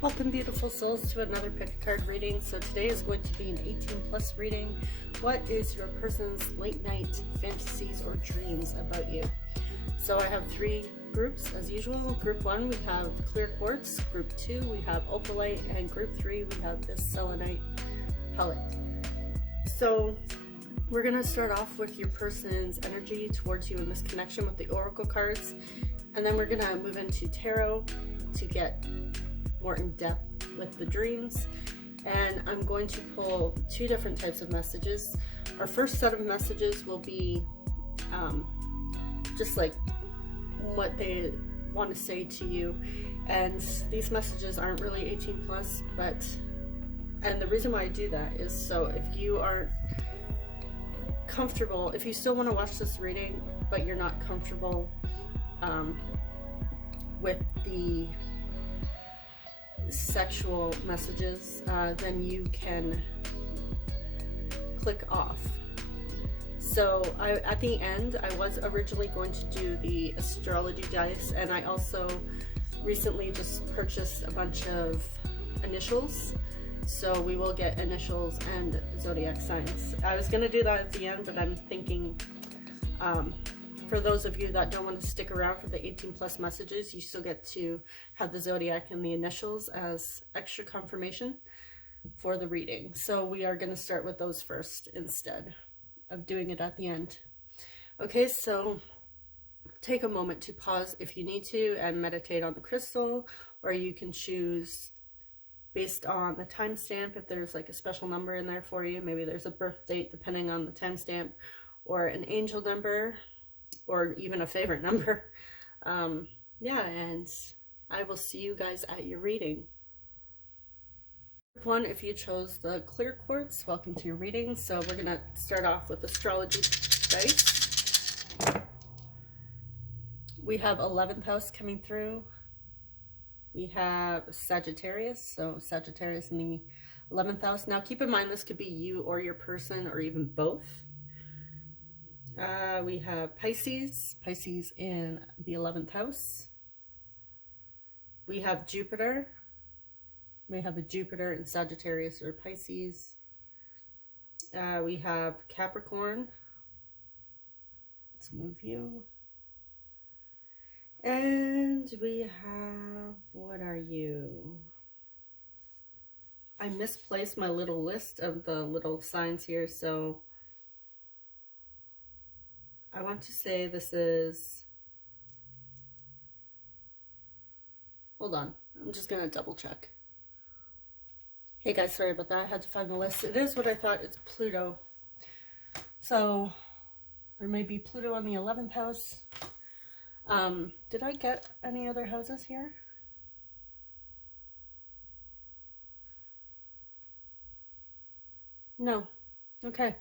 Welcome, beautiful souls, to another pick a card reading. So today is going to be an 18 plus reading. What is your person's late night fantasies or dreams about you? So I have three groups as usual. Group 1 we have clear quartz, group 2 we have opalite, and group 3 we have this selenite pellet. So we're going to start off with your person's energy towards you in this connection with the oracle cards, and then we're going to move into tarot to get more in depth with the dreams. And I'm going to pull two different types of messages. Our first set of messages will be just like what they want to say to you, and these messages aren't really 18 plus, and the reason why I do that is so if you aren't comfortable, if you still want to watch this reading but you're not comfortable with the sexual messages, then you can click off. So at the end, I was originally going to do the astrology dice, and I also recently just purchased a bunch of initials, so we will get initials and zodiac signs. I was going to do that at the end, but I'm thinking for those of you that don't want to stick around for the 18 plus messages, you still get to have the zodiac and the initials as extra confirmation for the reading. So we are going to start with those first instead of doing it at the end. Okay, so take a moment to pause if you need to and meditate on the crystal, or you can choose based on the timestamp if there's like a special number in there for you. Maybe there's a birth date depending on the timestamp, or an angel number, or even a favorite number. Yeah, and I will see you guys at your reading. Group 1, if you chose the clear quartz, welcome to your reading. So we're gonna start off with astrology dice. We have 11th house coming through. We have Sagittarius, so Sagittarius in the 11th house. Now keep in mind this could be you or your person, or even both. We have Pisces in the 11th house. We have Jupiter. We have a Jupiter in Sagittarius or Pisces. We have Capricorn. Let's move you. And we have, what are you? I misplaced my little list of the little signs here, so I want to say this is, hold on, I'm just going to double check. Hey guys, sorry about that, I had to find the list. It is what I thought, it's Pluto. So there may be Pluto on the 11th house. Did I get any other houses here? No. Okay.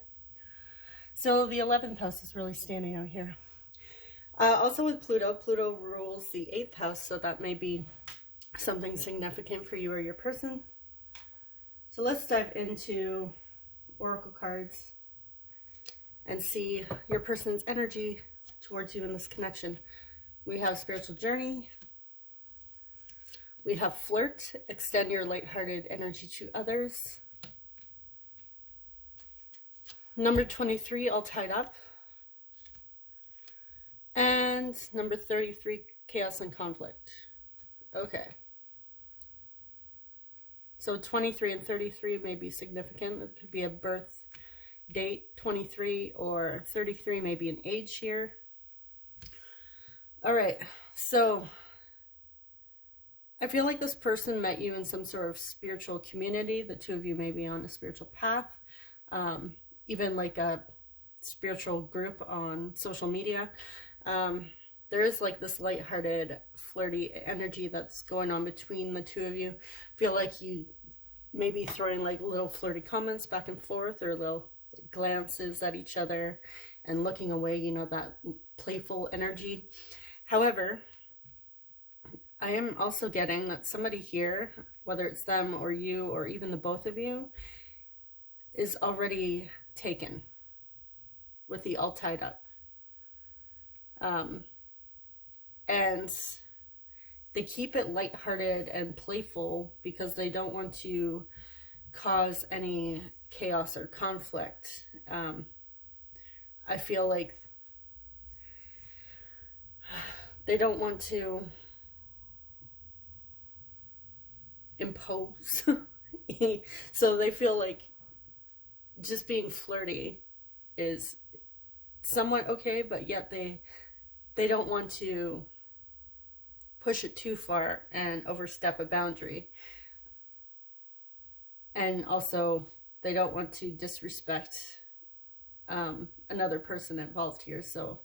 So the 11th house is really standing out here. Also with Pluto, Pluto rules the 8th house, so that may be something significant for you or your person. So let's dive into oracle cards and see your person's energy towards you in this connection. We have spiritual journey. We have flirt, extend your lighthearted energy to others. Number 23, all tied up. And number 33, chaos and conflict. Okay. So 23 and 33 may be significant. It could be a birth date, 23, or 33 may be an age here. All right, so I feel like this person met you in some sort of spiritual community. The two of you may be on a spiritual path. Even like a spiritual group on social media. There is like this lighthearted, flirty energy that's going on between the two of you. Feel like you may be throwing like little flirty comments back and forth, or little glances at each other and looking away, you know, that playful energy. However, I am also getting that somebody here, whether it's them or you or even the both of you, is already taken with the all tied up. And they keep it lighthearted and playful because they don't want to cause any chaos or conflict. I feel like they don't want to impose. So they feel like just being flirty is somewhat okay, but yet they don't want to push it too far and overstep a boundary. And also, they don't want to disrespect another person involved here. So,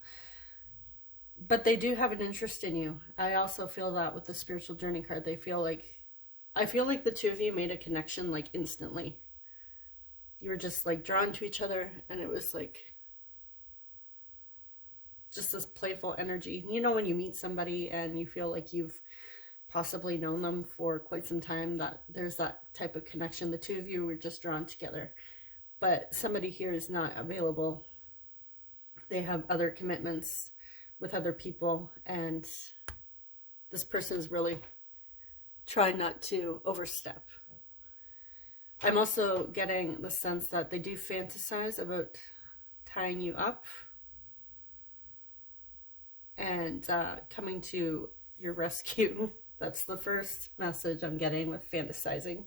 but they do have an interest in you. I also feel that with the spiritual journey card. I feel like the two of you made a connection like instantly. You were just like drawn to each other, and it was like just this playful energy. You know, when you meet somebody and you feel like you've possibly known them for quite some time, that there's that type of connection. The two of you were just drawn together. But somebody here is not available. They have other commitments with other people, and this person is really trying not to overstep. I'm also getting the sense that they do fantasize about tying you up and coming to your rescue. That's the first message I'm getting with fantasizing.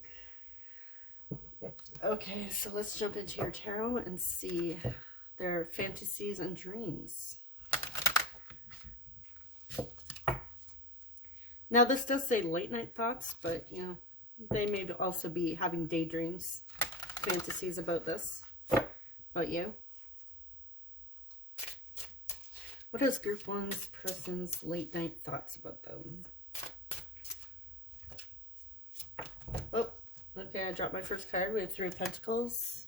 Okay, so let's jump into your tarot and see their fantasies and dreams. Now, this does say late night thoughts, but, you know, they may also be having daydreams, fantasies about this, about you. What is group one's person's late night thoughts about them? Oh, okay, I dropped my first card. We have 3 of Pentacles.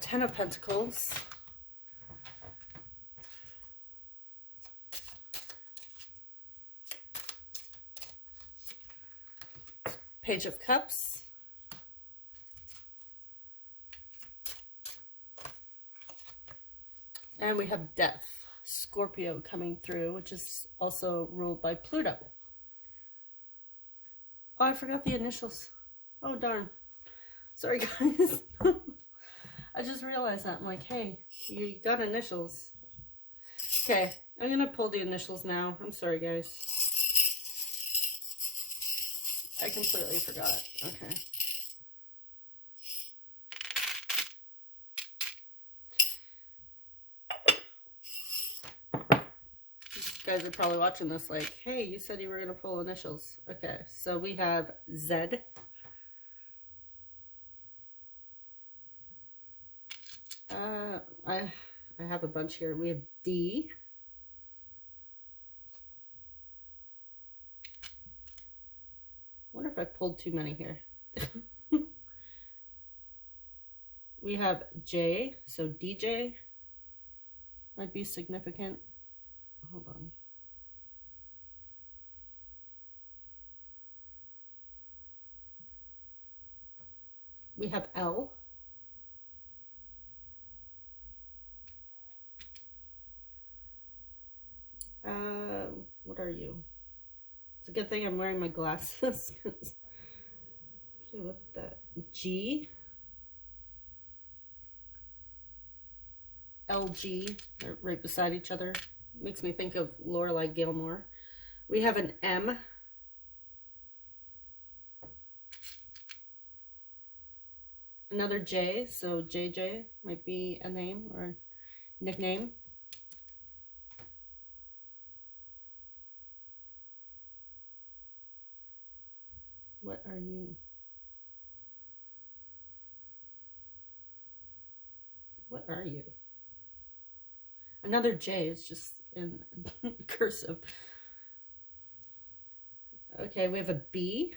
10 of Pentacles. Page of Cups. And we have Death, Scorpio coming through, which is also ruled by Pluto. Oh, I forgot the initials. Oh, darn. Sorry, guys. I just realized that. I'm like, hey, you got initials. Okay, I'm going to pull the initials now. I'm sorry, guys. I completely forgot. Okay. You guys are probably watching this like, hey, you said you were going to pull initials. Okay, so we have Z. I have a bunch here. We have D. Wonder if I pulled too many here. We have J, so DJ might be significant. Hold on. We have L. What are you? It's a good thing I'm wearing my glasses. Okay, what the? G. LG. They're right beside each other. Makes me think of Lorelai Gilmore. We have an M. Another J. So JJ might be a name or nickname. What are you? What are you? Another J is just in cursive. Okay, we have a B.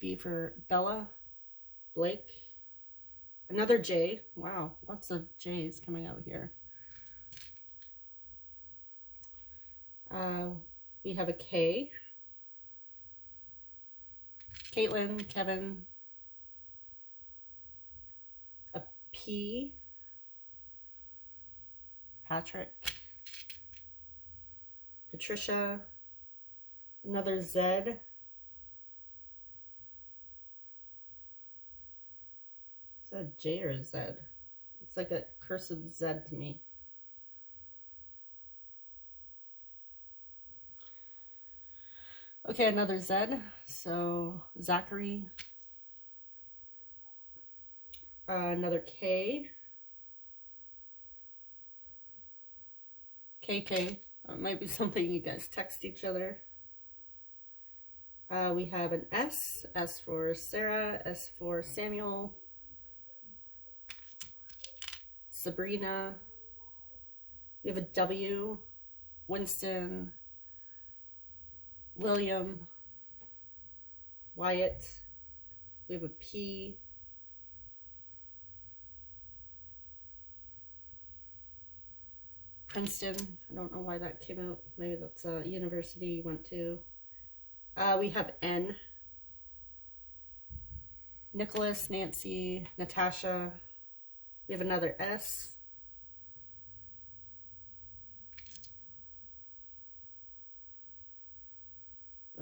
B for Bella, Blake. Another J. Wow, lots of J's coming out here. We have a K. Caitlin, Kevin. A P. Patrick, Patricia, another Z. Is that J or Z? It's like a cursive Z to me. Okay, another Z. So Zachary. Another K. KK. It might be something you guys text each other. We have an S. S for Sarah. S for Samuel. Sabrina. We have a W. Winston. William. Wyatt. We have a P. Princeton. I don't know why that came out. Maybe that's a university you went to. We have N. Nicholas, Nancy, Natasha. We have another S.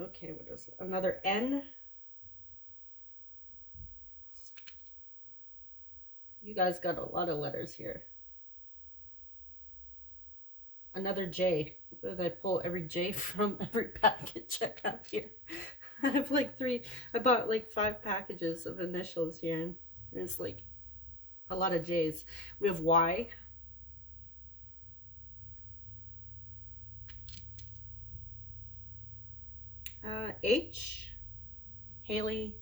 Okay, what is it? Another N. You guys got a lot of letters here. Another J. I pull every J from every package I have here. I have like I bought like 5 packages of initials here, and there's like a lot of J's. We have Y. H. Haley.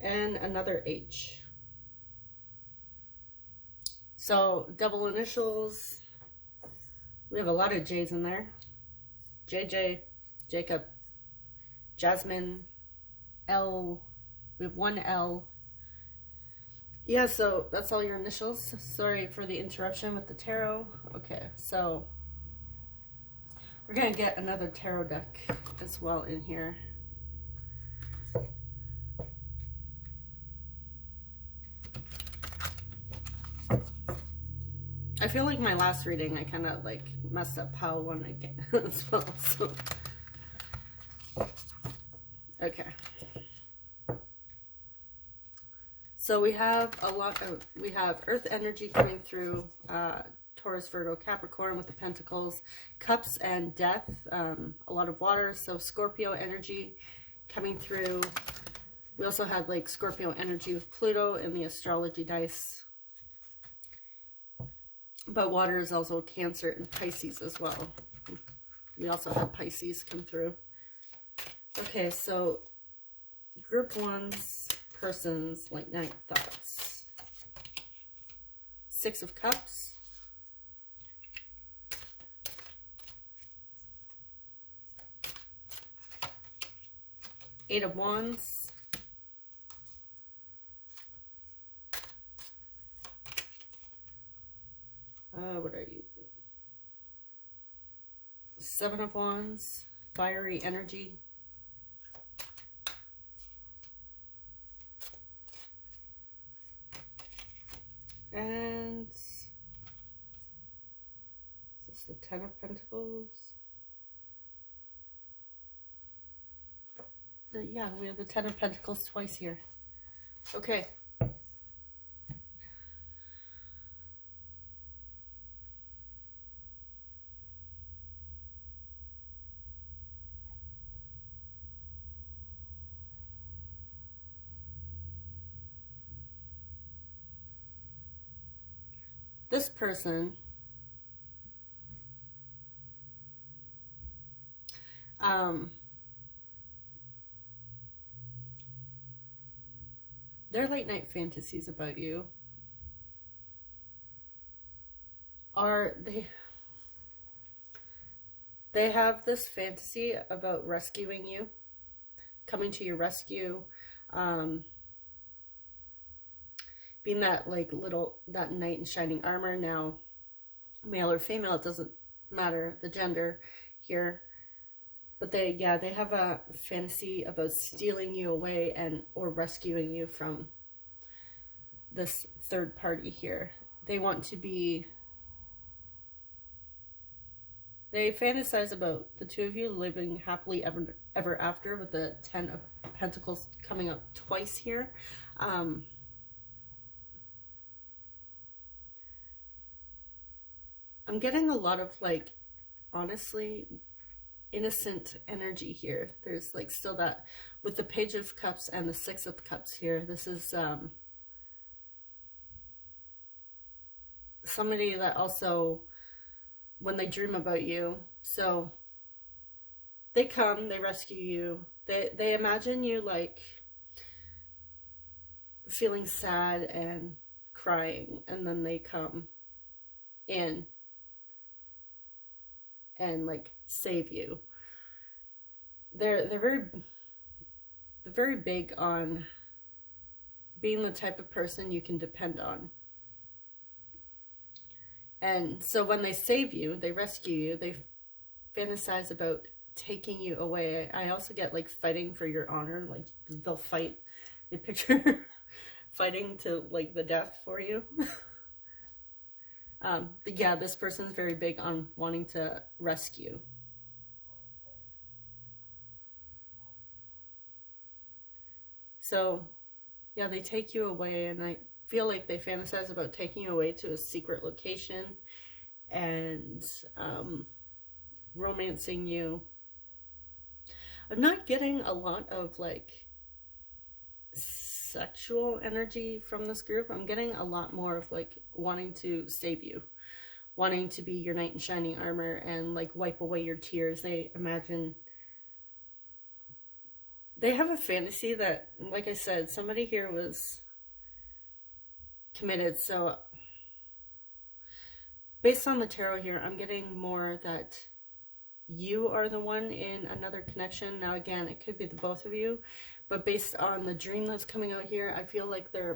And another H. So double initials. We have a lot of J's in there. JJ, Jacob, Jasmine, L. We have 1 L. Yeah, so that's all your initials. Sorry for the interruption with the tarot. Okay, so we're gonna get another tarot deck as well in here. I feel like my last reading, I kind of like messed up how one I get as well. So, okay. So we have we have Earth energy coming through, Taurus, Virgo, Capricorn with the Pentacles, Cups and Death, a lot of water. So Scorpio energy coming through. We also had like Scorpio energy with Pluto in the astrology dice. But water is also Cancer and Pisces as well. We also had Pisces come through. Okay, so group 1's person's like night thoughts. 6 of Cups. Eight of Wands. What are you? 7 of Wands, fiery energy. And is this the 10 of Pentacles? Yeah, we have the 10 of Pentacles twice here. Okay. This person their late night fantasies about you are they have this fantasy about rescuing you, coming to your rescue, being that like that knight in shining armor. Now male or female, it doesn't matter the gender here, But they have a fantasy about stealing you away and or rescuing you from this third party here. They want to be, they fantasize about the two of you living happily ever after, with the 10 of Pentacles coming up twice here. I'm getting a lot of, like, honestly, innocent energy here. There's like still that with the Page of Cups and the Six of Cups here. This is somebody that also, when they dream about you, so they come, they rescue you, they imagine you like feeling sad and crying, and then they come in and like save you. They're very big on being the type of person you can depend on. And so when they save you, they rescue you, they fantasize about taking you away. I also get like fighting for your honor, like they'll fight. They picture fighting to like the death for you. Yeah, this person's very big on wanting to rescue. So, yeah, they take you away, and I feel like they fantasize about taking you away to a secret location and romancing you. I'm not getting a lot of, like, sexual energy from this group. I'm getting a lot more of like wanting to save you, wanting to be your knight in shining armor and like wipe away your tears. They imagine, they have a fantasy that, like I said, somebody here was committed. So based on the tarot here, I'm getting more that you are the one in another connection. Now again, it could be the both of you, but based on the dream that's coming out here, I feel like they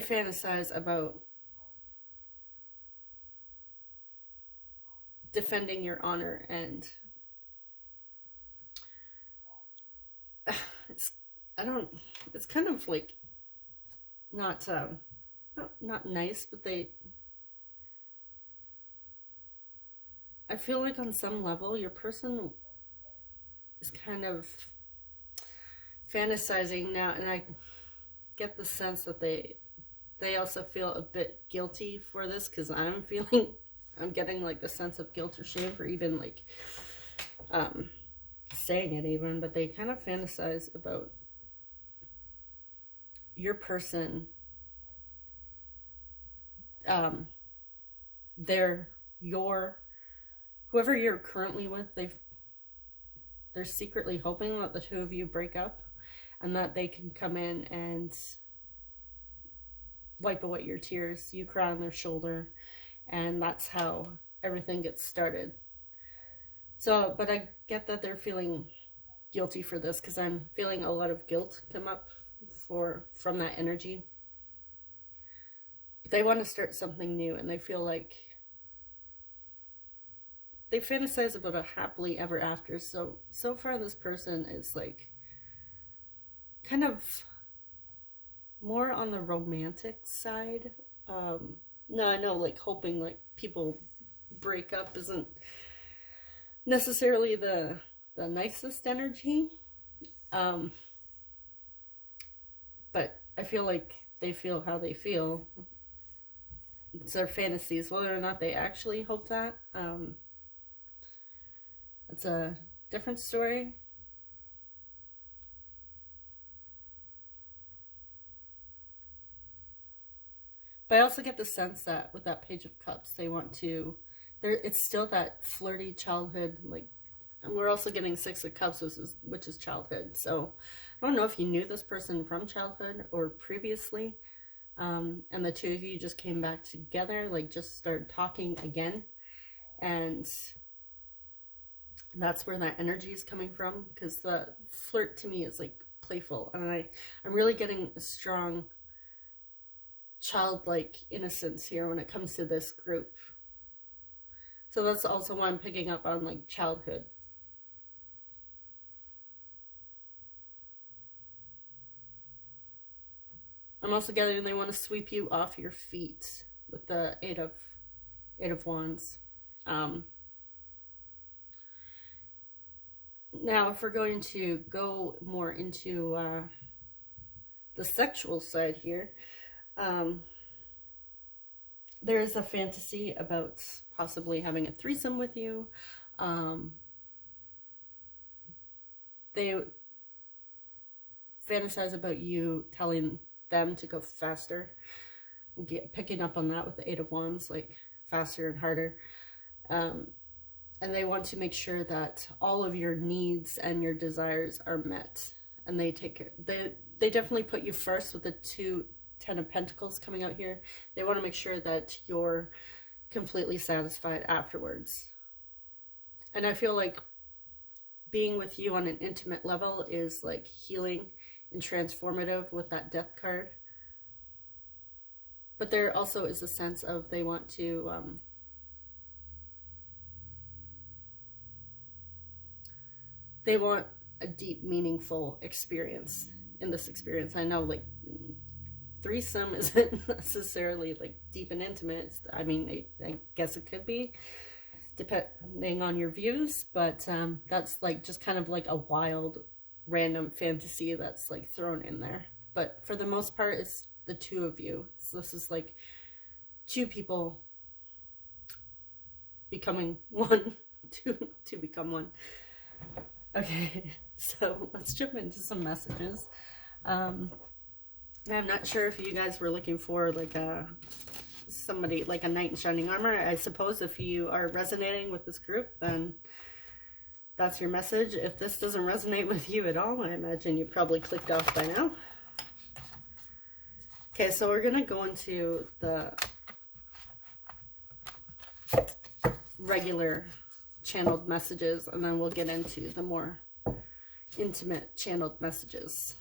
fantasize about defending your honor, and it's kind of like not nice, but I feel like on some level your person is kind of fantasizing now, and I get the sense that they also feel a bit guilty for this, because I'm getting like the sense of guilt or shame for even like saying it even, but they kind of fantasize about your person, whoever you're currently with, they're secretly hoping that the two of you break up, and that they can come in and wipe away your tears. You cry on their shoulder, and that's how everything gets started. So, but I get that they're feeling guilty for this, because I'm feeling a lot of guilt come up from that energy. But they want to start something new, and they feel like they fantasize about a happily ever after. So far this person is like kind of more on the romantic side. No, I know, like hoping like people break up isn't necessarily the nicest energy. But I feel like they feel how they feel. It's their fantasies. Whether or not they actually hope that, it's a different story. But I also get the sense that with that Page of Cups, they want to, it's still that flirty childhood, like, and we're also getting Six of Cups, which is childhood. So I don't know if you knew this person from childhood or previously, and the two of you just came back together, like just started talking again, and that's where that energy is coming from, because the flirt to me is like playful, and I'm really getting a strong childlike innocence here when it comes to this group. So that's also why I'm picking up on like childhood. I'm also getting they want to sweep you off your feet with the Eight of Wands. Now, if we're going to go more into the sexual side here, there is a fantasy about possibly having a threesome with you. They fantasize about you telling them to go faster, picking up on that with the Eight of Wands, like faster and harder. And they want to make sure that all of your needs and your desires are met. And they take care, they definitely put you first with the Ten of Pentacles coming out here. They want to make sure that you're completely satisfied afterwards. And I feel like being with you on an intimate level is like healing and transformative with that Death card. But there also is a sense of they want to they want a deep, meaningful experience in this experience. I know like threesome isn't necessarily like deep and intimate. I mean, I guess it could be depending on your views, but that's like just kind of like a wild random fantasy that's like thrown in there. But for the most part, it's the two of you. So this is like two people becoming one, to become one. Okay, so let's jump into some messages. I'm not sure if you guys were looking for like somebody like a knight in shining armor. I suppose if you are resonating with this group, then that's your message. If this doesn't resonate with you at all, I imagine you probably clicked off by now. Okay, so we're gonna go into the regular channeled messages, and then we'll get into the more intimate channeled messages.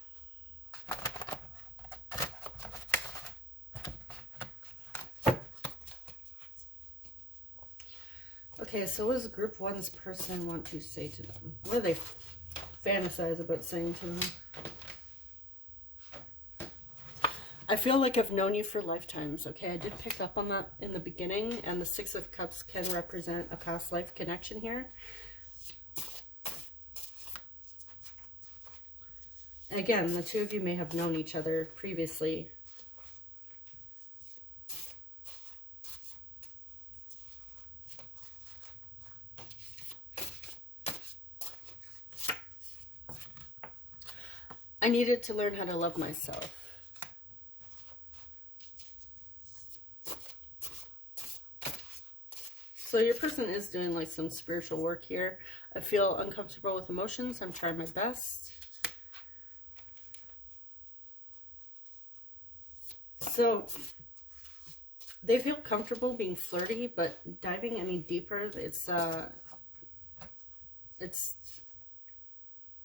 Okay, so what does group one's person want to say to them? What do they fantasize about saying to them? I feel like I've known you for lifetimes, okay? I did pick up on that in the beginning, and the Six of Cups can represent a past life connection here. Again, the two of you may have known each other previously. I needed to learn how to love myself. So your person is doing like some spiritual work here. I feel uncomfortable with emotions. I'm trying my best. So they feel comfortable being flirty, but diving any deeper, it's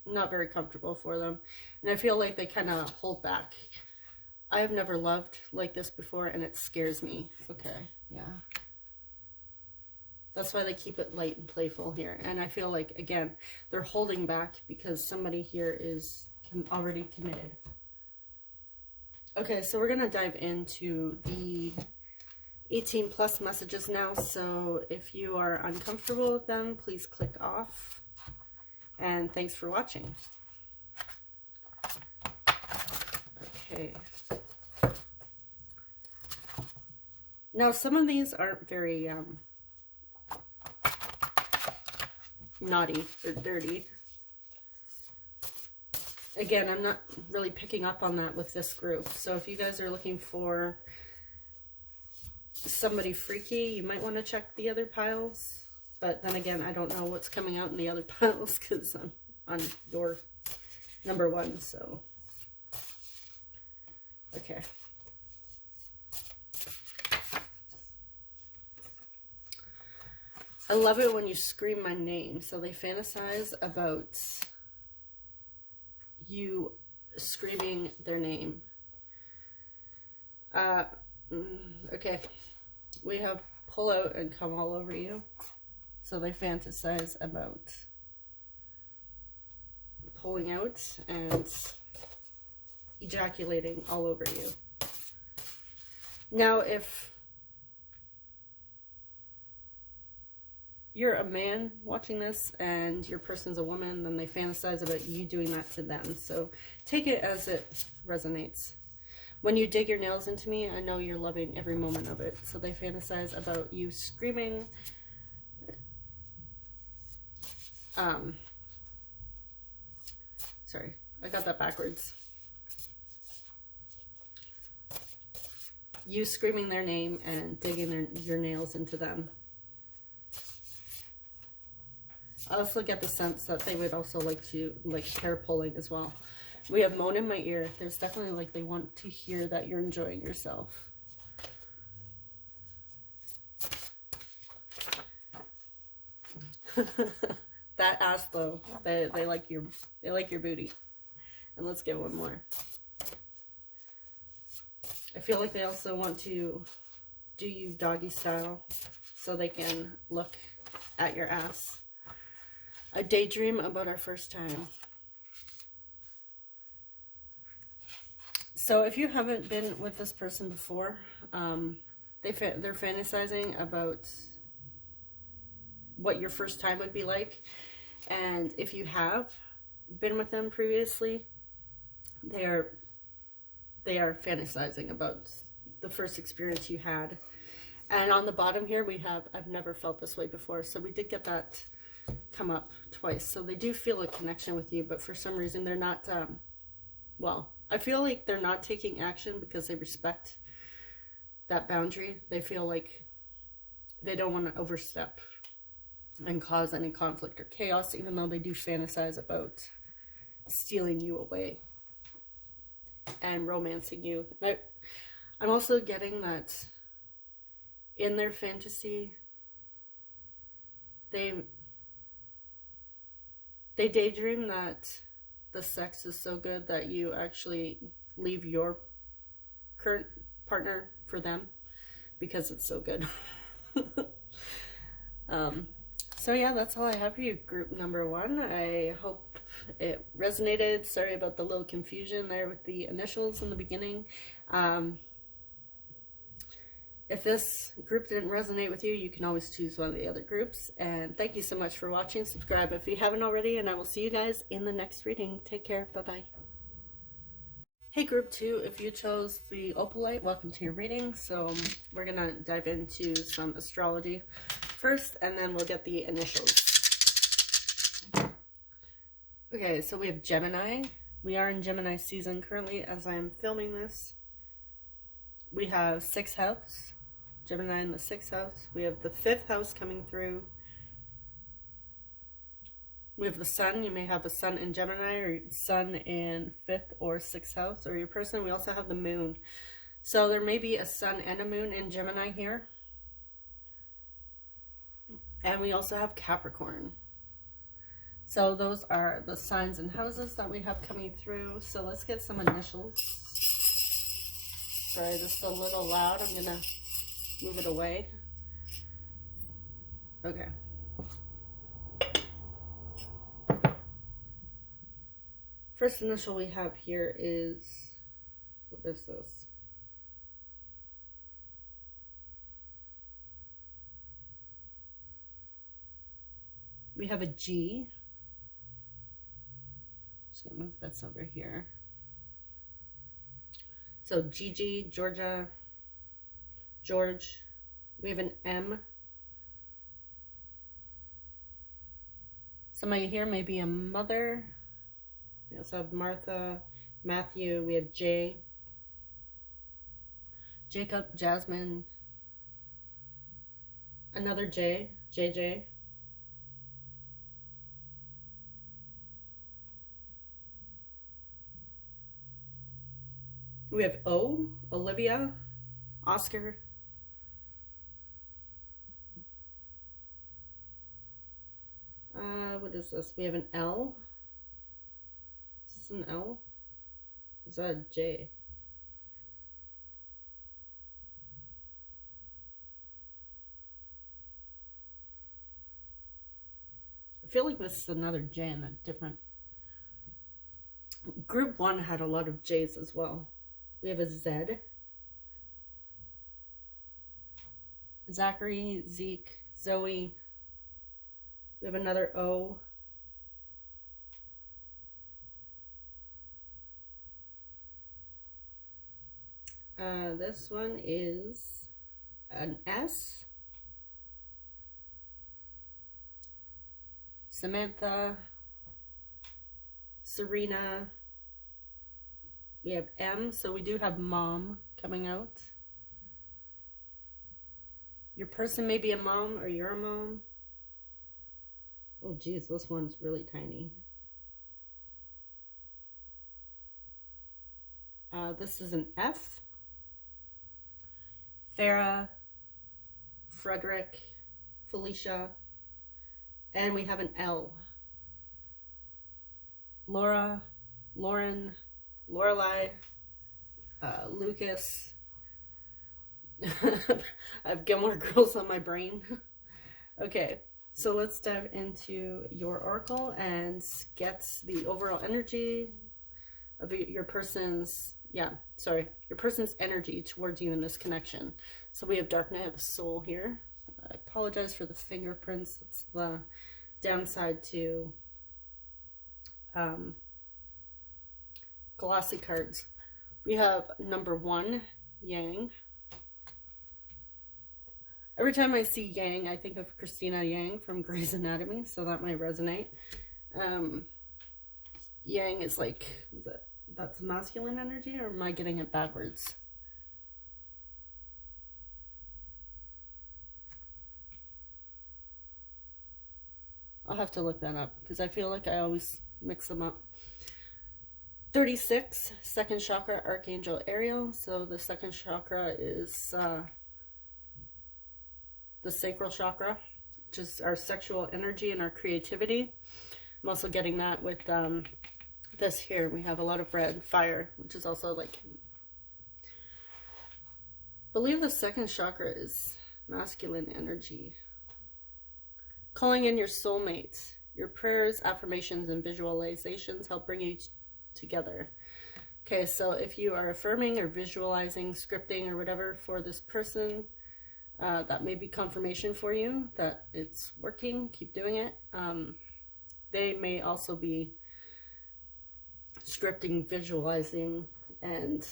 not very comfortable for them. And I feel like they kind of hold back. I have never loved like this before, and it scares me. Okay, yeah. That's why they keep it light and playful here. And I feel like, again, they're holding back because somebody here is already committed. Okay, so we're going to dive into the 18 plus messages now. So if you are uncomfortable with them, please click off. And thanks for watching. Okay. Now, some of these aren't very naughty or dirty. Again, I'm not really picking up on that with this group. So if you guys are looking for somebody freaky, you might want to check the other piles. But then again, I don't know what's coming out in the other piles because I'm on your number one. So, okay. I love it when you scream my name. So they fantasize about you screaming their name. Okay. We have pull out and come all over you. So they fantasize about pulling out and ejaculating all over you. Now, if you're a man watching this and your person's a woman, then they fantasize about you doing that to them. So take it as it resonates. When you dig your nails into me, I know you're loving every moment of it. So they fantasize about you screaming. Sorry, I got that backwards. You screaming their name and digging your nails into them. I also get the sense that they would also like to, like, hair pulling as well. We have moan in my ear. There's definitely, like, they want to hear that you're enjoying yourself. That ass though, they like your booty. And let's get one more. I feel like they also want to do you doggy style so they can look at your ass. A daydream about our first time. So if you haven't been with this person before, they're fantasizing about what your first time would be like. And if you have been with them previously, they are fantasizing about the first experience you had. And on the bottom here we have, I've never felt this way before. So we did get that come up twice. So they do feel a connection with you, but for some reason they're not, well, I feel like they're not taking action because they respect that boundary. They feel like they don't want to overstep and cause any conflict or chaos, even though they do fantasize about stealing you away and romancing you. I'm also getting that in their fantasy, they daydream that the sex is so good that you actually leave your current partner for them because it's so good. So yeah, that's all I have for you, group number 1. I hope it resonated. Sorry about the little confusion there with the initials in the beginning. If this group didn't resonate with you, you can always choose one of the other groups. And thank you so much for watching. Subscribe if you haven't already, and I will see you guys in the next reading. Take care. Bye-bye. Hey, group 2, if you chose the Opalite, welcome to your reading. So we're going to dive into some astrology first, and then we'll get the initials. Okay, so we have Gemini. We are in Gemini season currently as I am filming this. We have 6th house, Gemini in the 6th house. We have the 5th house coming through. We have the sun. You may have a sun in Gemini or sun in 5th or 6th house, or your person. We also have the moon. So there may be a sun and a moon in Gemini here. And we also have Capricorn. So those are the signs and houses that we have coming through. So let's get some initials. Sorry, this is a little loud. I'm going to move it away. Okay. First initial we have here is, what is this? We have a G. Just gonna move this over here. So Gigi, Georgia, George. We have an M. Somebody here may be a mother. We also have Martha, Matthew. We have J, Jacob, Jasmine, another J, JJ. We have O, Olivia, Oscar. What is this? We have an L. Is this an L? Is that a J? feel like this is another J in a different... Group 1 had a lot of J's as well. We have a Z. Zachary, Zeke, Zoe. We have another O. This one is an S. Samantha, Serena. We have M, so we do have mom coming out. Your person may be a mom or you're a mom. Oh geez, this one's really tiny. This is an F. Farah, Frederick, Felicia, and we have an L. Laura, Lauren, Lorelai, Lucas. I have Gilmore Girls on my brain. Okay, so let's dive into your oracle and get the overall energy of your person's, your person's energy towards you in this connection. So we have Dark Night of the Soul here. I apologize for the fingerprints. It's the downside to glossy cards. We have number 1, Yang. Every time I see Yang, I think of Christina Yang from Grey's Anatomy, so that might resonate. Yang is like, that's masculine energy, or am I getting it backwards? I'll have to look that up because I feel like I always mix them up. 36, second chakra, Archangel Ariel. So the second chakra is the sacral chakra, which is our sexual energy and our creativity. I'm also getting that with this here. We have a lot of red, fire, which is also like, I believe the second chakra is masculine energy. Calling in your soulmate. Your prayers, affirmations, and visualizations help bring you together. Okay, so if you are affirming or visualizing, scripting, or whatever for this person, that may be confirmation for you that it's working. Keep doing it. They may also be scripting, visualizing, and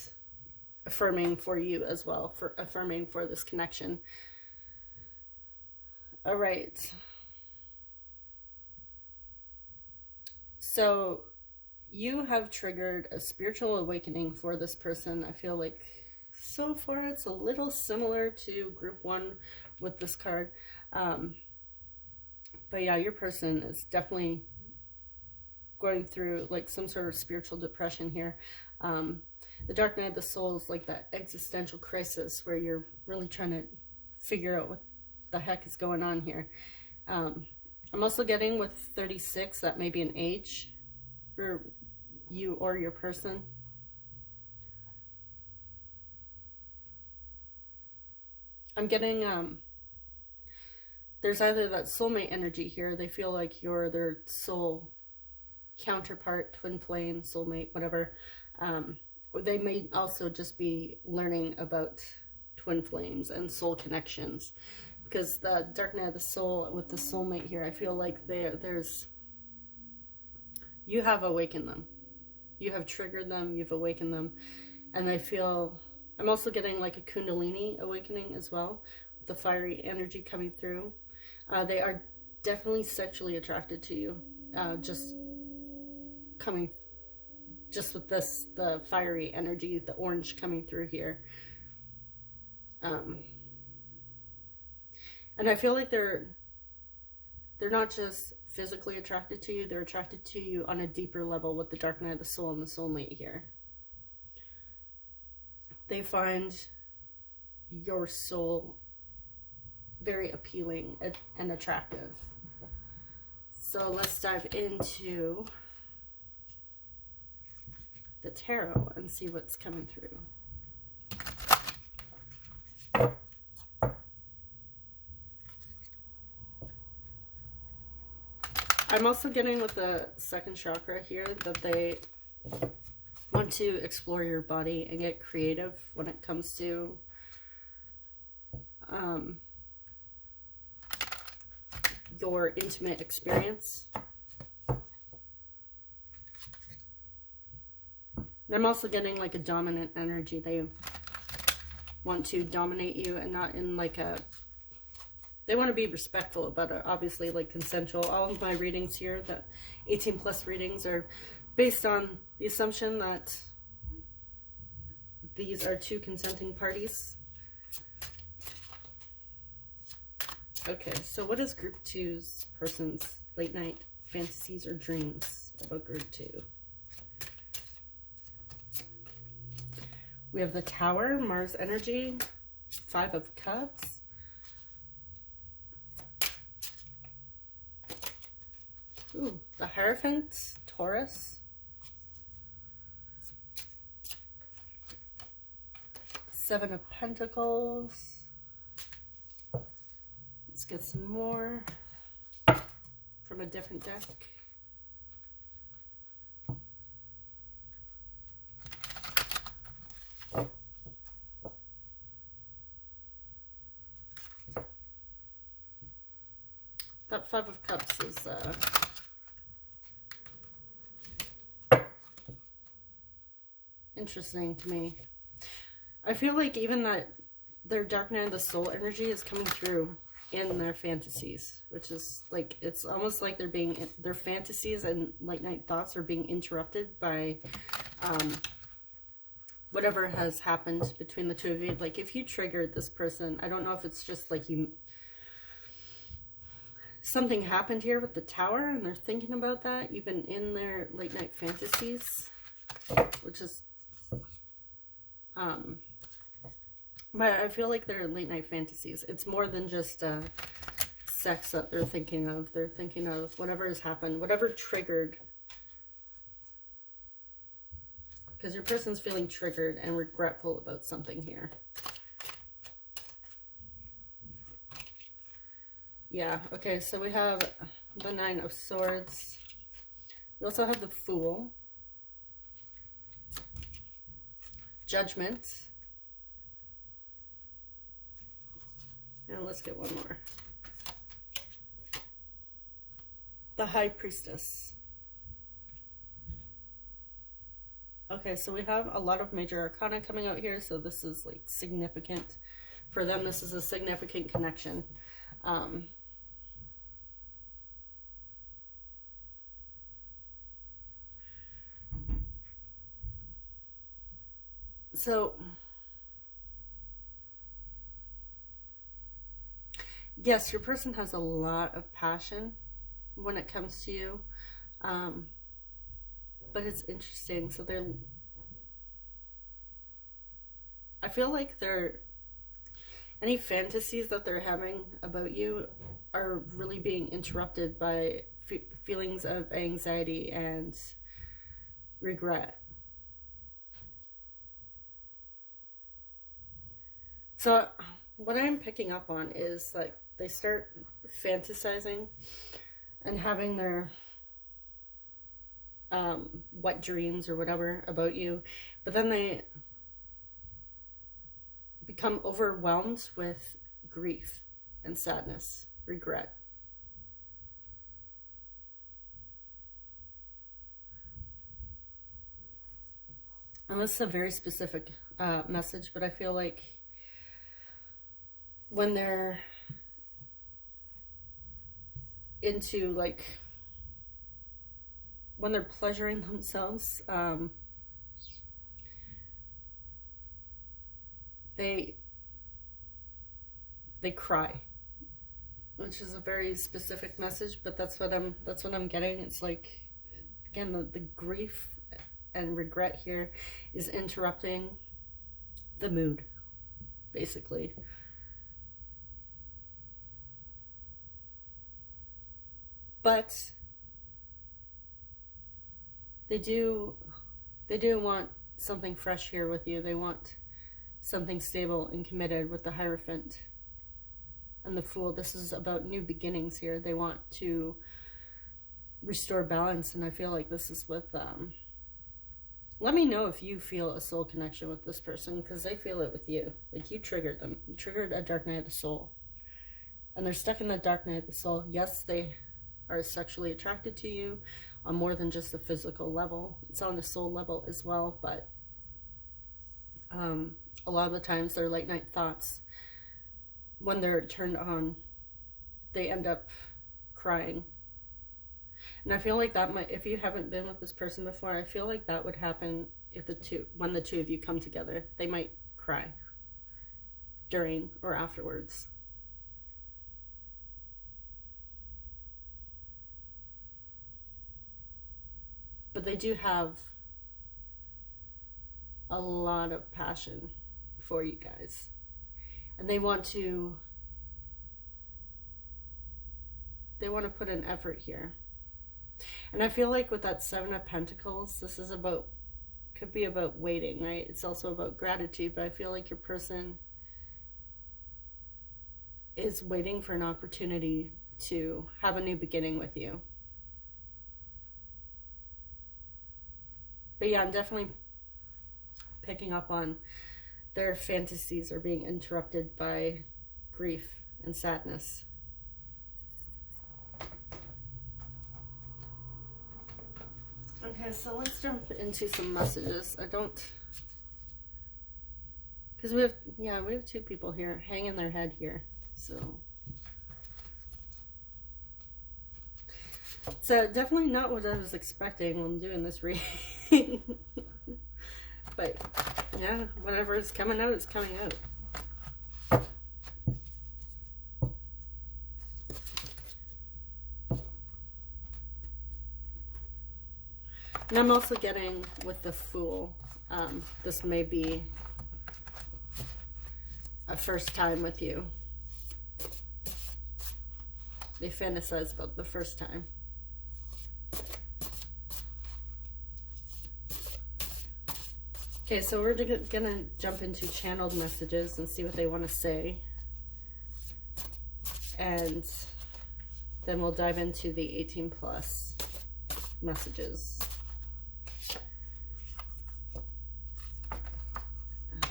affirming for you as well, for affirming for this connection. All right. So you have triggered a spiritual awakening for this person. I feel like so far it's a little similar to group 1 with this card. But yeah, your person is definitely going through like some sort of spiritual depression here. The Dark Night of the Soul is like that existential crisis where you're really trying to figure out what the heck is going on here. I'm also getting with 36, that may be an age for you or your person. I'm getting, there's either that soulmate energy here. They feel like you're their soul counterpart, twin flame, soulmate, whatever. Or they may also just be learning about twin flames and soul connections. Because the Dark Night of the Soul with the soulmate here, I feel like you have awakened them. You have triggered them, you've awakened them. And I feel, I'm also getting like a Kundalini awakening as well, with the fiery energy coming through. They are definitely sexually attracted to you. Just with this, the fiery energy, the orange coming through here. And I feel like they're not just physically attracted to you, they're attracted to you on a deeper level with the Dark Night of the Soul and the soulmate here. They find your soul very appealing and attractive. So let's dive into the tarot and see what's coming through. I'm also getting with the second chakra here that they want to explore your body and get creative when it comes to your intimate experience. And I'm also getting like a dominant energy. They want to dominate you, and not in like a, they want to be respectful about it, obviously, like consensual. All of my readings here, the 18 plus readings, are based on the assumption that these are two consenting parties. Okay, so what is group 2's person's late night fantasies or dreams about group 2? We have the Tower, Mars energy, 5 of Cups. Ooh, the Hierophant, Taurus. 7 of Pentacles. Let's get some more from a different deck. That 5 of Cups is interesting to me. I feel like even that their dark night of the soul energy is coming through in their fantasies, which is like, it's almost like they're being, their fantasies and late night thoughts are being interrupted by whatever has happened between the two of you. Like if you triggered this person, I don't know if it's just like you, something happened here with the Tower and they're thinking about that even in their late night fantasies, which is but I feel like they're late night fantasies. It's more than just sex that they're thinking of. They're thinking of whatever has happened, whatever triggered, because your person's feeling triggered and regretful about something here. Yeah, okay, so we have the 9 of Swords. We also have the Fool. Judgment. And let's get one more. The High Priestess. Okay, so we have a lot of major arcana coming out here, so this is like significant. For them, this is a significant connection. So, yes, your person has a lot of passion when it comes to you, but it's interesting. So I feel like any fantasies that they're having about you are really being interrupted by feelings of anxiety and regret. So what I'm picking up on is like they start fantasizing and having their wet dreams or whatever about you, but then they become overwhelmed with grief and sadness, regret. And this is a very specific message, but I feel like when they're into like, when they're pleasuring themselves, they cry, which is a very specific message, but that's what I'm getting. It's like, again, the grief and regret here is interrupting the mood, basically. But they do want something fresh here with you. They want something stable and committed with the Hierophant and the Fool. This is about new beginnings here. They want to restore balance. And I feel like this is with, let me know if you feel a soul connection with this person, because they feel it with you. Like you triggered them. You triggered a dark night of the soul. And they're stuck in the dark night of the soul. Yes, they are sexually attracted to you on more than just a physical level. It's on the soul level as well, but a lot of the times their late night thoughts, when they're turned on, they end up crying. And I feel like that might, if you haven't been with this person before, I feel like that would happen if when the two of you come together. They might cry during or afterwards. But they do have a lot of passion for you guys. And they want to put an effort here. And I feel like with that Seven of Pentacles, this is about, could be about waiting, right? It's also about gratitude, but I feel like your person is waiting for an opportunity to have a new beginning with you. But yeah, I'm definitely picking up on their fantasies are being interrupted by grief and sadness. Okay, so let's jump into some messages. Because we have two people here hanging their head here. So definitely not what I was expecting when doing this reading. But yeah, whatever is coming out is coming out. And I'm also getting with the Fool, this may be a first time with you. They fantasize about the first time. Okay, so we're gonna jump into channeled messages and see what they want to say. And then we'll dive into the 18 plus messages.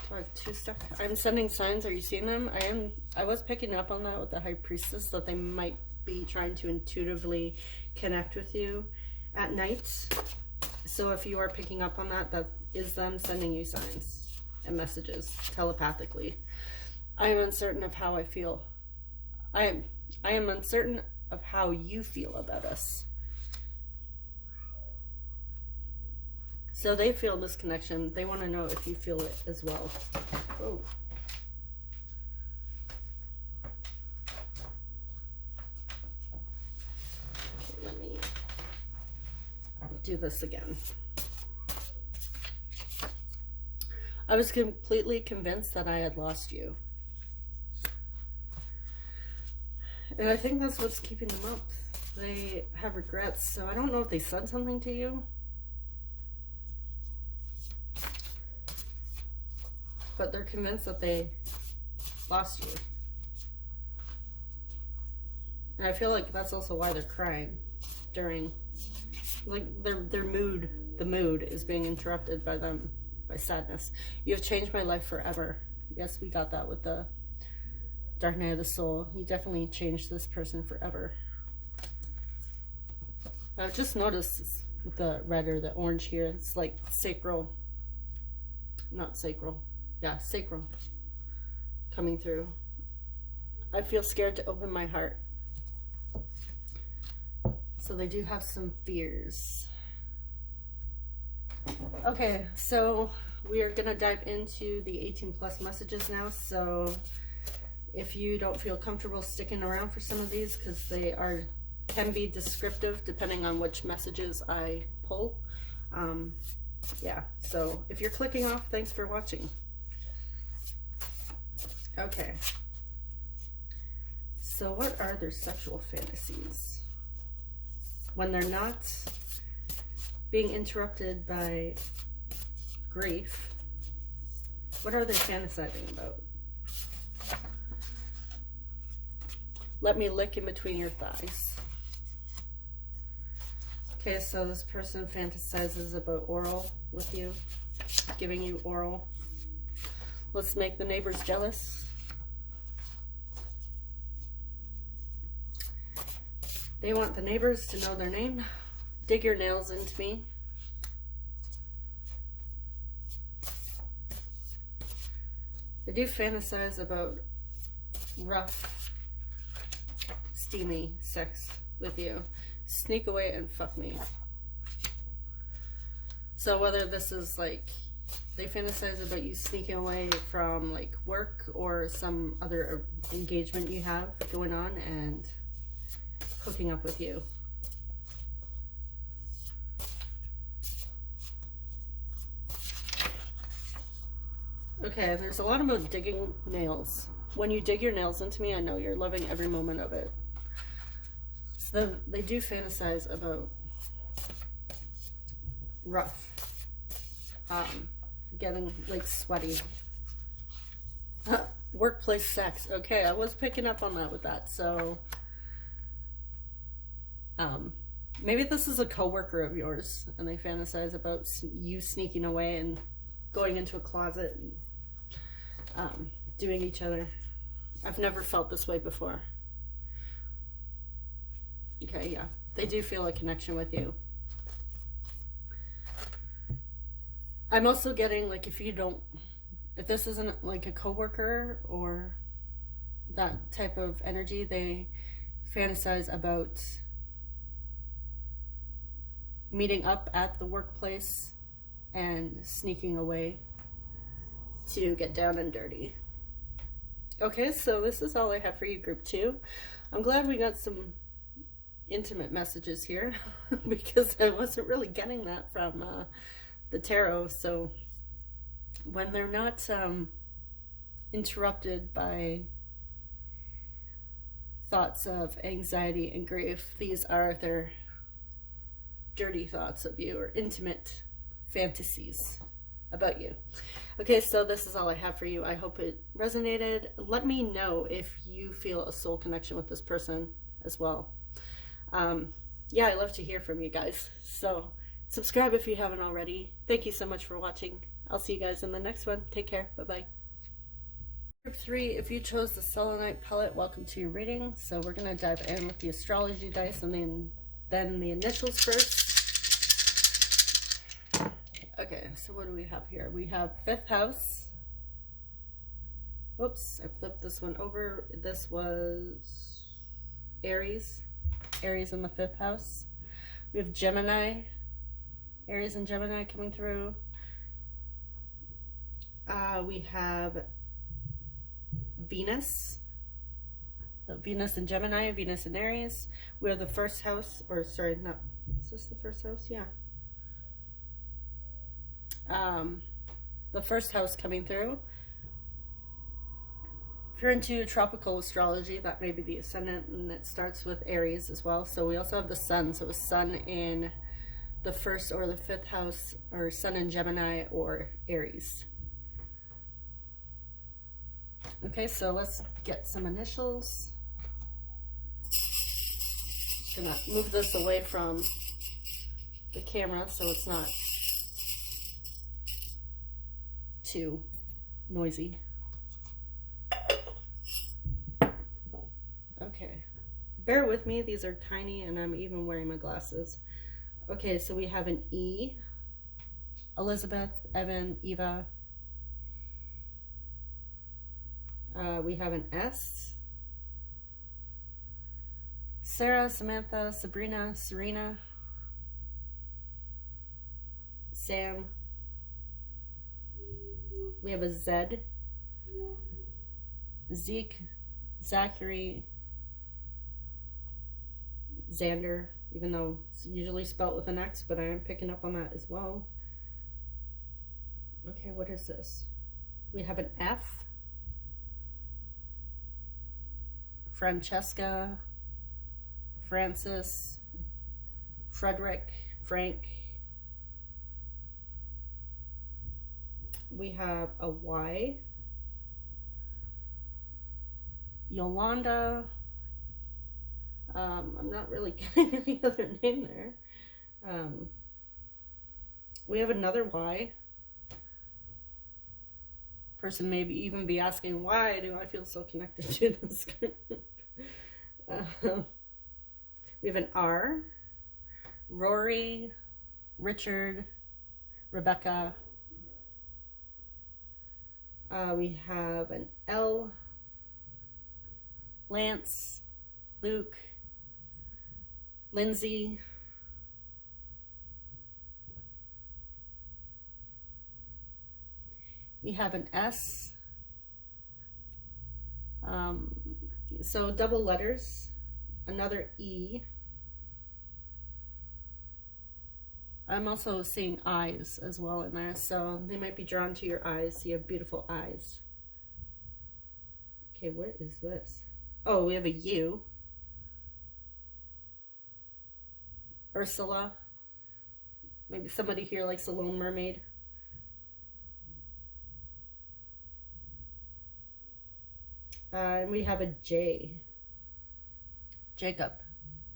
Do I have two stuff? I'm sending signs. Are you seeing them? I was picking up on that with the High Priestess, that they might be trying to intuitively connect with you at night. So if you are picking up on that, that is them sending you signs and messages telepathically. I am uncertain of how I feel. I am uncertain of how you feel about us. So they feel this connection. They want to know if you feel it as well. Oh. Okay, let me do this again. I was completely convinced that I had lost you. And I think that's what's keeping them up. They have regrets, so I don't know if they said something to you. But they're convinced that they lost you. And I feel like that's also why they're crying during, like, their mood, the mood is being interrupted by them, by sadness. You have changed my life forever. Yes, we got that with the Dark Night of the Soul. You definitely changed this person forever. I've just noticed with the red or the orange here, it's like sacral, not sacral. Yeah, sacral coming through. I feel scared to open my heart. So they do have some fears. Okay, so we are going to dive into the 18 plus messages now. So if you don't feel comfortable sticking around for some of these, because they can be descriptive depending on which messages I pull. Yeah, so if you're clicking off, thanks for watching. Okay, so what are their sexual fantasies? When they're not being interrupted by grief, what are they fantasizing about? Let me lick in between your thighs. Okay, so this person fantasizes about oral with you, giving you oral. Let's make the neighbors jealous. They want the neighbors to know their name. Dig your nails into me. They do fantasize about rough, steamy sex with you. Sneak away and fuck me. So whether this is like, they fantasize about you sneaking away from like work or some other engagement you have going on and hooking up with you. Okay, there's a lot about digging nails. When you dig your nails into me, I know you're loving every moment of it. So they do fantasize about rough, getting like sweaty. Workplace sex. Okay, I was picking up on that with that. So maybe this is a coworker of yours and they fantasize about you sneaking away and going into a closet and doing each other. I've never felt this way before. Okay, yeah. They do feel a connection with you. I'm also getting, like, if this isn't like a coworker or that type of energy, they fantasize about meeting up at the workplace and sneaking away to get down and dirty. Okay, so this is all I have for you, group 2. I'm glad we got some intimate messages here because I wasn't really getting that from the tarot. So when they're not interrupted by thoughts of anxiety and grief, these are their dirty thoughts of you or intimate fantasies about you. Okay, so this is all I have for you. I hope it resonated. Let me know if you feel a soul connection with this person as well. Yeah, I love to hear from you guys. So subscribe if you haven't already. Thank you so much for watching. I'll see you guys in the next one. Take care. Bye-bye. Group 3, if you chose the selenite pellet, welcome to your reading. So we're going to dive in with the astrology dice and then the initials first. Okay, so what do we have here? We have 5th house. Oops, I flipped this one over. This was Aries. Aries in the 5th house. We have Gemini. Aries and Gemini coming through. We have Venus. Venus and Gemini, Venus and Aries. We have the 1st house, or sorry, not, is this the 1st house? Yeah. The 1st house coming through. If you're into tropical astrology, that may be the ascendant, and it starts with Aries as well. So we also have the sun. So a sun in the 1st or the 5th house, or sun in Gemini or Aries. Okay, so let's get some initials. Just gonna move this away from the camera so it's not too noisy. Okay, bear with me, these are tiny and I'm even wearing my glasses. Okay, so we have an E, Elizabeth, Evan, Eva. We have an S, Sarah, Samantha, Sabrina, Serena, Sam. We have a Z, Zeke, Zachary, Xander, even though it's usually spelt with an X, but I am picking up on that as well. Okay, what is this? We have an F, Francesca, Francis, Frederick, Frank. We have a Y, Yolanda. I'm not really getting any other name there. We have another Y. Person maybe even be asking, why do I feel so connected to this group? We have an R. Rory, Richard, Rebecca. We have an L. Lance, Luke, Lindsay. We have an S. So double letters, another E. I'm also seeing eyes as well in there, so they might be drawn to your eyes. You have beautiful eyes. Okay, what is this? Oh, we have a U. Ursula. Maybe somebody here likes the Little Mermaid. And we have a J. Jacob,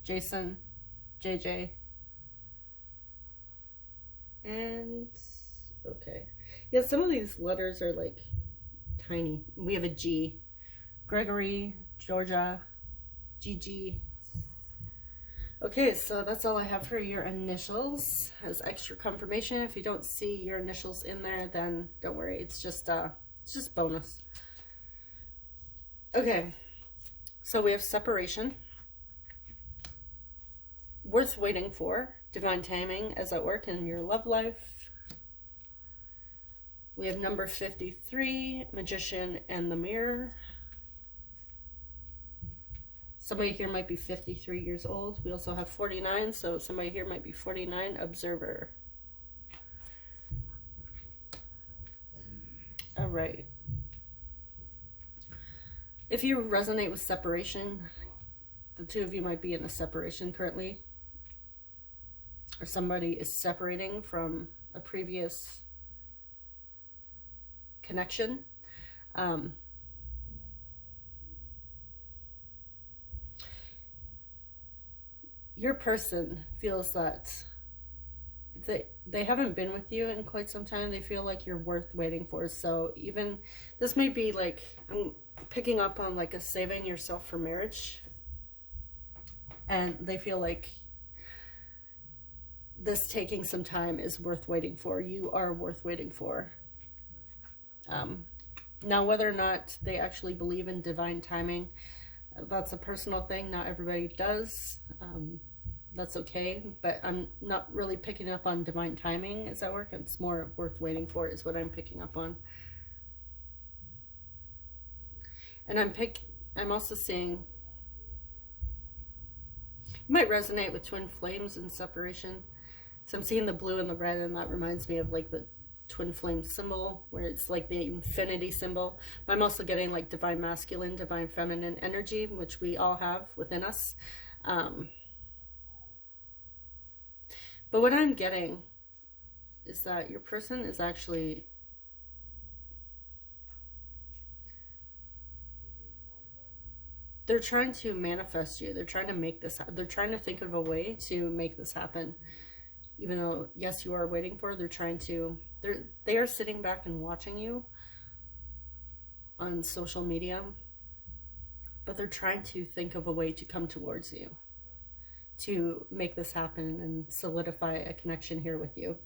Jason, JJ. And, okay. Yeah, some of these letters are like tiny. We have a G. Gregory, Georgia, Gigi. Okay, so that's all I have for your initials as extra confirmation. If you don't see your initials in there, then don't worry. It's just bonus. Okay, so we have separation. Worth waiting for. Divine timing as at work in your love life. We have number 53, Magician and the Mirror. Somebody here might be 53 years old. We also have 49, so somebody here might be 49, Observer. All right. If you resonate with separation, the two of you might be in a separation currently, or somebody is separating from a previous connection. Your person feels that they haven't been with you in quite some time. They feel like you're worth waiting for. So even this might be like, I'm picking up on like a saving yourself for marriage, and they feel like this taking some time is worth waiting for. You are worth waiting for. Now, whether or not they actually believe in divine timing, that's a personal thing. Not everybody does. That's okay, but I'm not really picking up on divine timing. Is that work? It's more worth waiting for is what I'm picking up on. And I'm also seeing, you might resonate with twin flames in separation. So I'm seeing the blue and the red, and that reminds me of like the twin flame symbol, where it's like the infinity symbol. But I'm also getting like divine masculine, divine feminine energy, which we all have within us. But what I'm getting is that your person is actually, they're trying to manifest you. They're trying to make this, they're trying to think of a way to make this happen. Even though, yes, you are waiting for, they're trying to, they are sitting back and watching you on social media, but they're trying to think of a way to come towards you, to make this happen and solidify a connection here with you.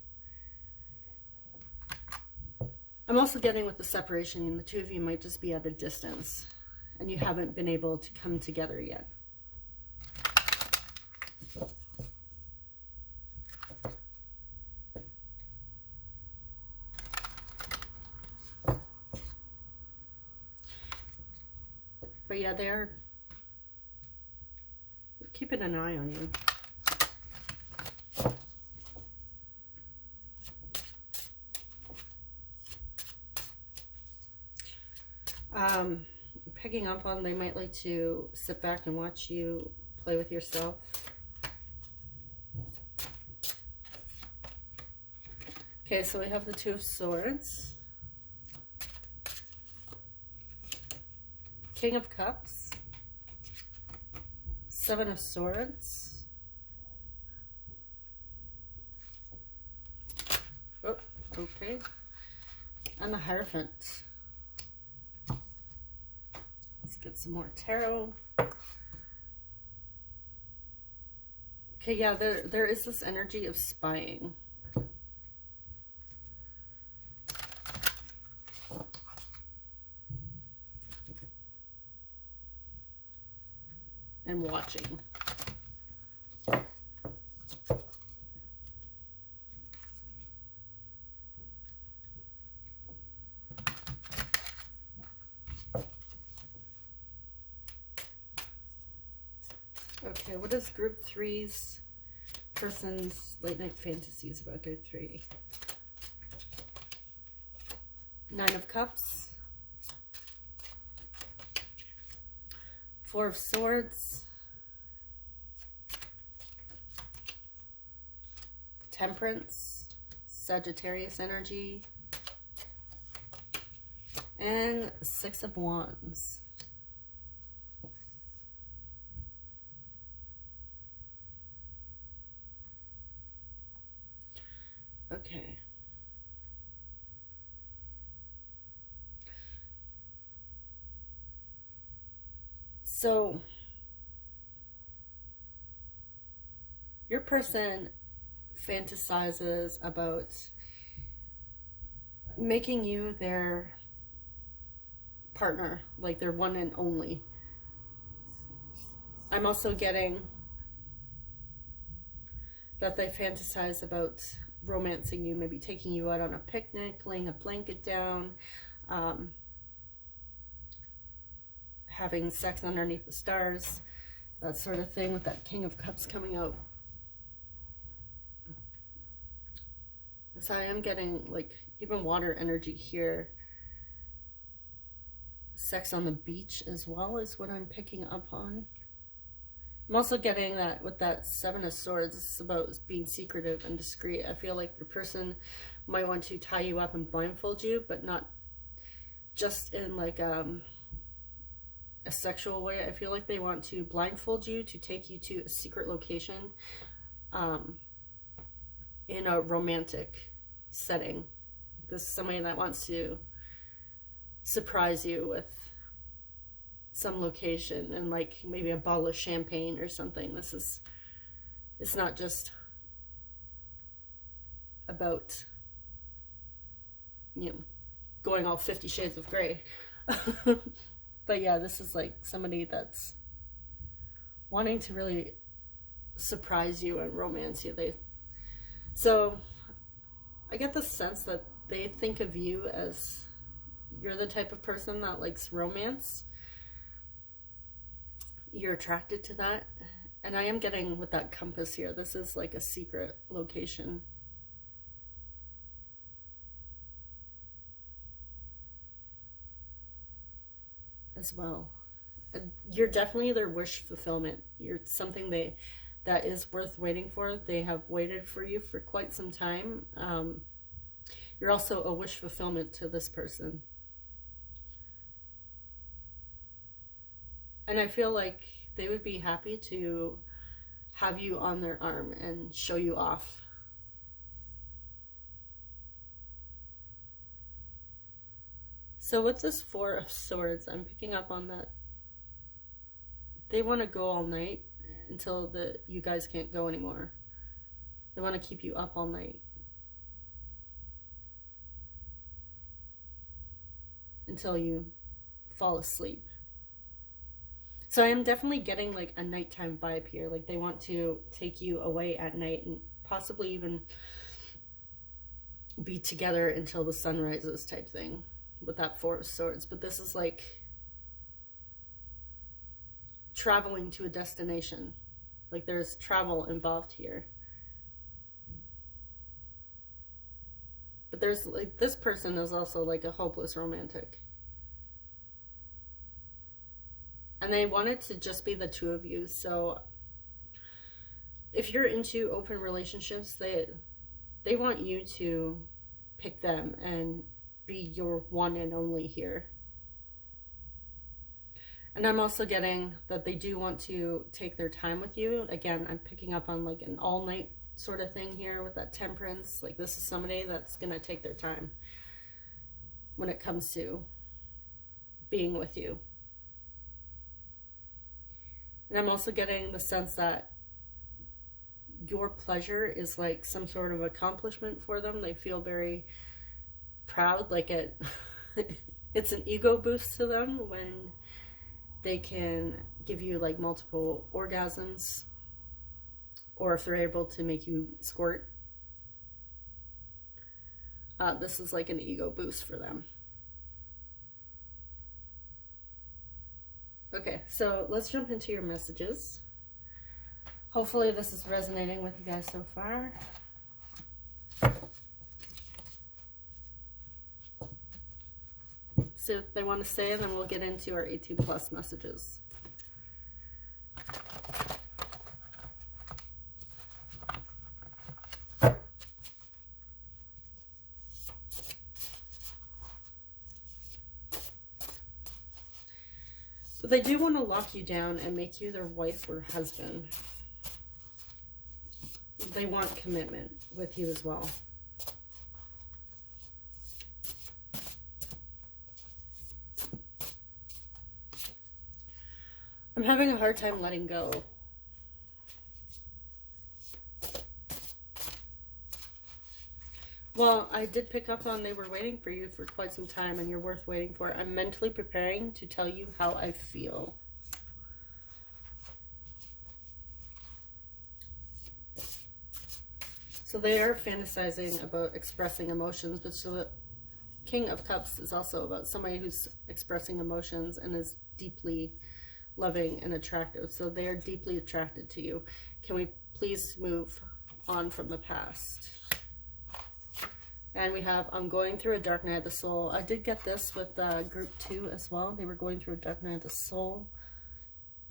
I'm also getting with the separation, and the two of you might just be at a distance, and you haven't been able to come together yet. But yeah, they're keeping an eye on you. Picking up on, they might like to sit back and watch you play with yourself. Okay, so we have the Two of Swords, King of Cups, Seven of Swords, Okay. And the Hierophant. Let's get some more tarot. Okay, yeah, there is this energy of spying. And watching. Okay, what is group 3's person's late night fantasies about group 3? 9 of Cups. 4 of Swords. Temperance. Sagittarius energy. And 6 of Wands. Okay. So, your person fantasizes about making you their partner, like their one and only. I'm also getting that they fantasize about romancing you, maybe taking you out on a picnic, laying a blanket down, having sex underneath the stars, that sort of thing, with that King of Cups coming out. So I am getting like even water energy here. Sex on the beach as well is what I'm picking up on. I'm also getting that with that 7 of Swords, it's about being secretive and discreet. I feel like your person might want to tie you up and blindfold you, but not just in like a sexual way. I feel like they want to blindfold you to take you to a secret location in a romantic setting. This is somebody that wants to surprise you with some location and like maybe a bottle of champagne or something. It's not just about, you know, going all 50 Shades of Grey. But yeah, this is like somebody that's wanting to really surprise you and romance you. So I get the sense that they think of you as you're the type of person that likes romance. You're attracted to that. And I am getting with that compass here, this is like a secret location. As well. You're definitely their wish fulfillment. You're something that is worth waiting for. They have waited for you for quite some time. You're also a wish fulfillment to this person. And I feel like they would be happy to have you on their arm and show you off. So with this 4 of Swords, I'm picking up on that they want to go all night until you guys can't go anymore. They want to keep you up all night until you fall asleep. So I am definitely getting like a nighttime vibe here. Like they want to take you away at night and possibly even be together until the sun rises type thing with that 4 of Swords. But this is like traveling to a destination. Like there's travel involved here. But there's like, this person is also like a hopeless romantic. And they want it to just be the two of you. So if you're into open relationships, they want you to pick them and be your one and only here. And I'm also getting that they do want to take their time with you. Again, I'm picking up on like an all-night sort of thing here with that temperance. Like, this is somebody that's going to take their time when it comes to being with you. And I'm also getting the sense that your pleasure is like some sort of accomplishment for them. They feel very proud, like it's an ego boost to them when they can give you like multiple orgasms, or if they're able to make you squirt. This is like an ego boost for them. Okay, so let's jump into your messages. Hopefully this is resonating with you guys so far. See what they want to say, and then we'll get into our 18+ messages. But they do want to lock you down and make you their wife or husband. They want commitment with you as well. I'm having a hard time letting go. Well, I did pick up on they were waiting for you for quite some time, and you're worth waiting for. I'm mentally preparing to tell you how I feel. So they are fantasizing about expressing emotions, but so the King of Cups is also about somebody who's expressing emotions and is deeply loving and attractive. So they are deeply attracted to you. Can we please move on from the past? And we have, I'm going through a dark night of the soul. I did get this with group 2 as well. They were going through a dark night of the soul.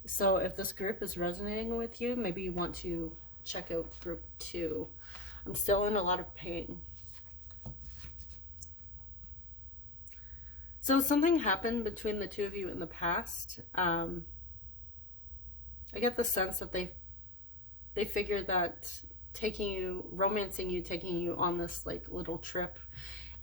So if this group is resonating with you, maybe you want to check out group 2. I'm still in a lot of pain. So something happened between the two of you in the past. I get the sense that they figured that romancing you, taking you on this like little trip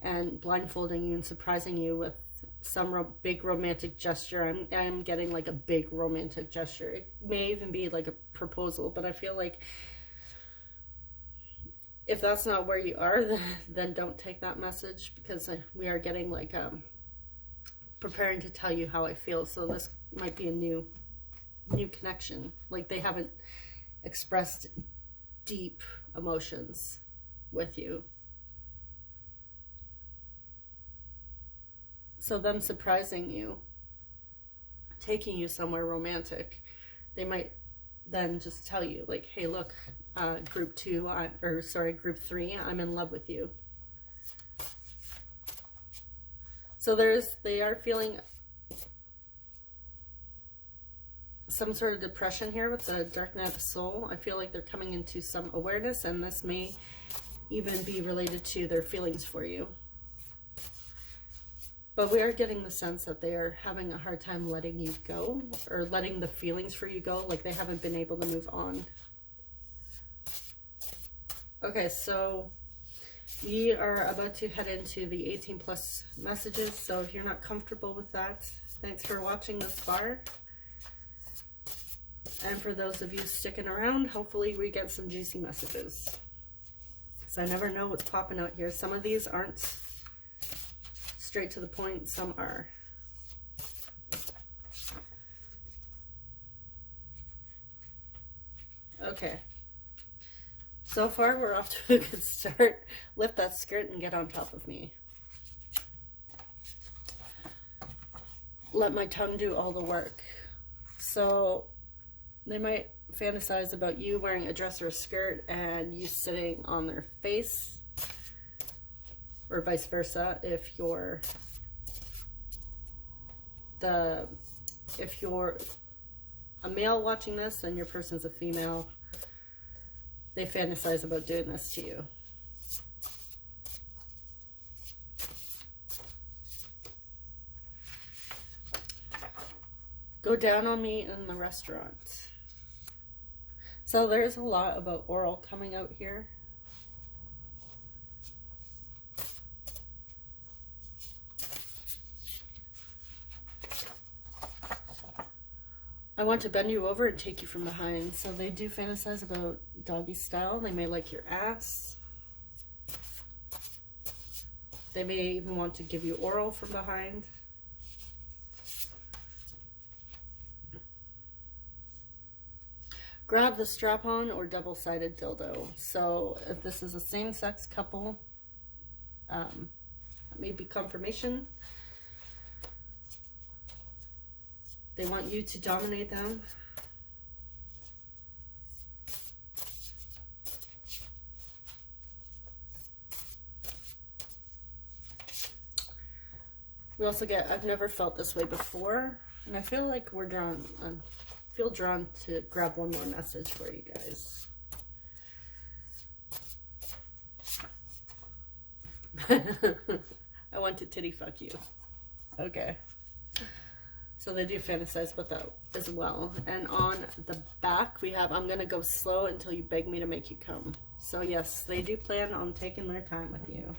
and blindfolding you and surprising you with some big romantic gesture. I'm getting like a big romantic gesture. It may even be like a proposal, but I feel like if that's not where you are, then don't take that message, because we are getting like preparing to tell you how I feel. So this might be a new connection. Like they haven't expressed deep emotions with you. So them surprising you, taking you somewhere romantic, they might then just tell you like, hey, look, group 3, I'm in love with you. So they are feeling some sort of depression here with the dark night of the soul. I feel like they're coming into some awareness, and this may even be related to their feelings for you. But we are getting the sense that they are having a hard time letting you go, or letting the feelings for you go, like they haven't been able to move on. Okay, so we are about to head into the 18+ messages. So if you're not comfortable with that, thanks for watching this far. And for those of you sticking around, hopefully we get some juicy messages, because I never know what's popping out here. Some of these aren't straight to the point, some are. Okay. So far, we're off to a good start. Lift that skirt and get on top of me. Let my tongue do all the work. So they might fantasize about you wearing a dress or a skirt and you sitting on their face, or vice versa. If you're a male watching this and your person's a female, they fantasize about doing this to you. Go down on me in the restaurant. So there's a lot about oral coming out here. I want to bend you over and take you from behind. So they do fantasize about doggy style. They may like your ass. They may even want to give you oral from behind. Grab the strap-on or double-sided dildo. So if this is a same-sex couple, maybe confirmation. They want you to dominate them. We also get, I've never felt this way before. And I feel like we're drawn, feel drawn to grab one more message for you guys. I want to titty fuck you. Okay. So they do fantasize about that as well. And on the back we have, I'm going to go slow until you beg me to make you come. So yes, they do plan on taking their time with you.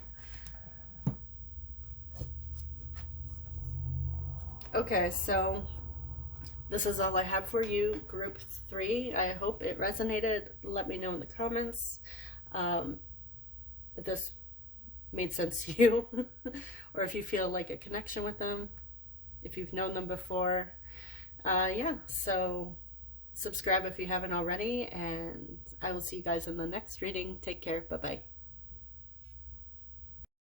Okay, so this is all I have for you, group 3. I hope it resonated. Let me know in the comments if this made sense to you, or if you feel like a connection with them, if you've known them before. Yeah, so subscribe if you haven't already, and I will see you guys in the next reading. Take care. Bye-bye.